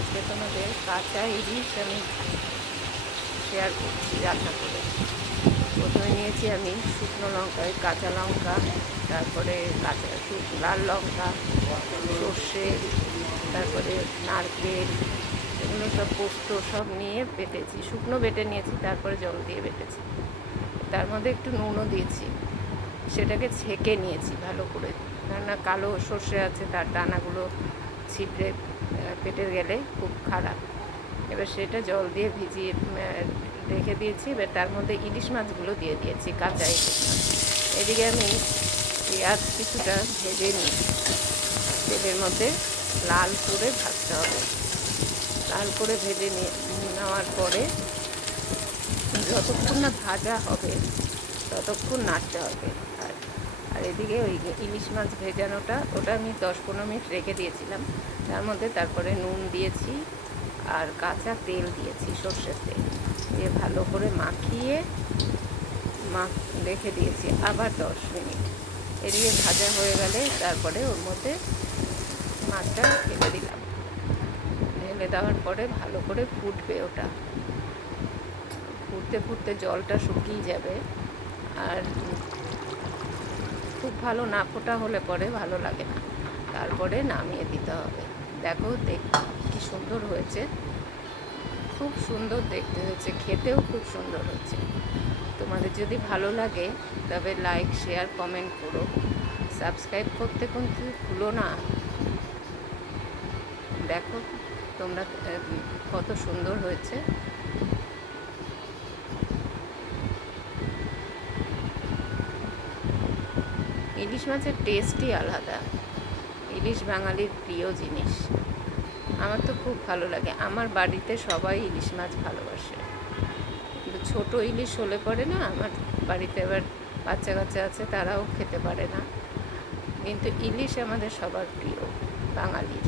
আজকে তোমাদের কাঁচা ইলিশ আমি শেয়ার করছি রান্না করে। প্রথমে নিয়েছি আমি শুকনো লঙ্কা, কাঁচা লঙ্কা, তারপরে লাল লঙ্কা, সর্ষে, তারপরে নারকেল, এগুলো সব পোস্ত সব নিয়ে বেটেছি, শুকনো বেটে নিয়েছি, তারপরে জল দিয়ে বেটেছি। তার মধ্যে একটু নুনও দিয়েছি, সেটাকে ছেঁকে নিয়েছি ভালো করে, কেননা কালো সর্ষে আছে, তার দানাগুলো ছিপড়ে পেটে গেলে খুব খারাপ। এবার সেটা জল দিয়ে ভিজিয়ে রেখে দিয়েছি। এবার তার মধ্যে ইলিশ মাছগুলো দিয়ে দিয়েছি, কাঁচা ইলিশ মাছ। এদিকে আমি পেঁয়াজ কিছুটা ভেজে নিই, তেলের মধ্যে লাল করে ভাজতে হবে। লাল করে ভেজে নেওয়ার পরে যতক্ষণ না ভাজা হবে ততক্ষণ নাড়তে হবে। আর এদিকে ওই ইলিশ মাছ ভেজানোটা, ওটা আমি 10-15 মিনিট রেখে দিয়েছিলাম। তার মধ্যে তারপরে নুন দিয়েছি আর কাঁচা তেল দিয়েছি, সর্ষের তেল দিয়ে ভালো করে মাখিয়ে রেখে দিয়েছি আবার 10 মিনিট। এদিকে ভাজা হয়ে গেলে তারপরে ওর মধ্যে মাছটা ঢেলে দিলাম। ঢেলে দেওয়ার পরে ভালো করে ফুটবে, ওটা ফুটতে ফুটতে জলটা শুকিয়ে যাবে। আর খুব ভালো না ফোটা হলে পরে ভালো লাগে না, তারপরে নামিয়ে দিতে হবে। দেখো কি সুন্দর হয়েছে, খুব সুন্দর দেখতে হয়েছে, খেতেও খুব সুন্দর হয়েছে। তোমাদের যদি ভালো লাগে তবে লাইক, শেয়ার, কমেন্ট করো, সাবস্ক্রাইব করতে কিন্তু ভুলো না। দেখো তোমরা কত সুন্দর হয়েছে। ইলিশ মাছের টেস্টই আলাদা। ইলিশ বাঙালির প্রিয় জিনিস, আমার তো খুব ভালো লাগে। আমার বাড়িতে সবাই ইলিশ মাছ ভালোবাসে, কিন্তু ছোটো ইলিশ হলে পরে না, আমার বাড়িতে এবার বাচ্চা কাচ্চা আছে, তারাও খেতে পারে না। কিন্তু ইলিশ আমাদের সবার প্রিয় বাঙালির।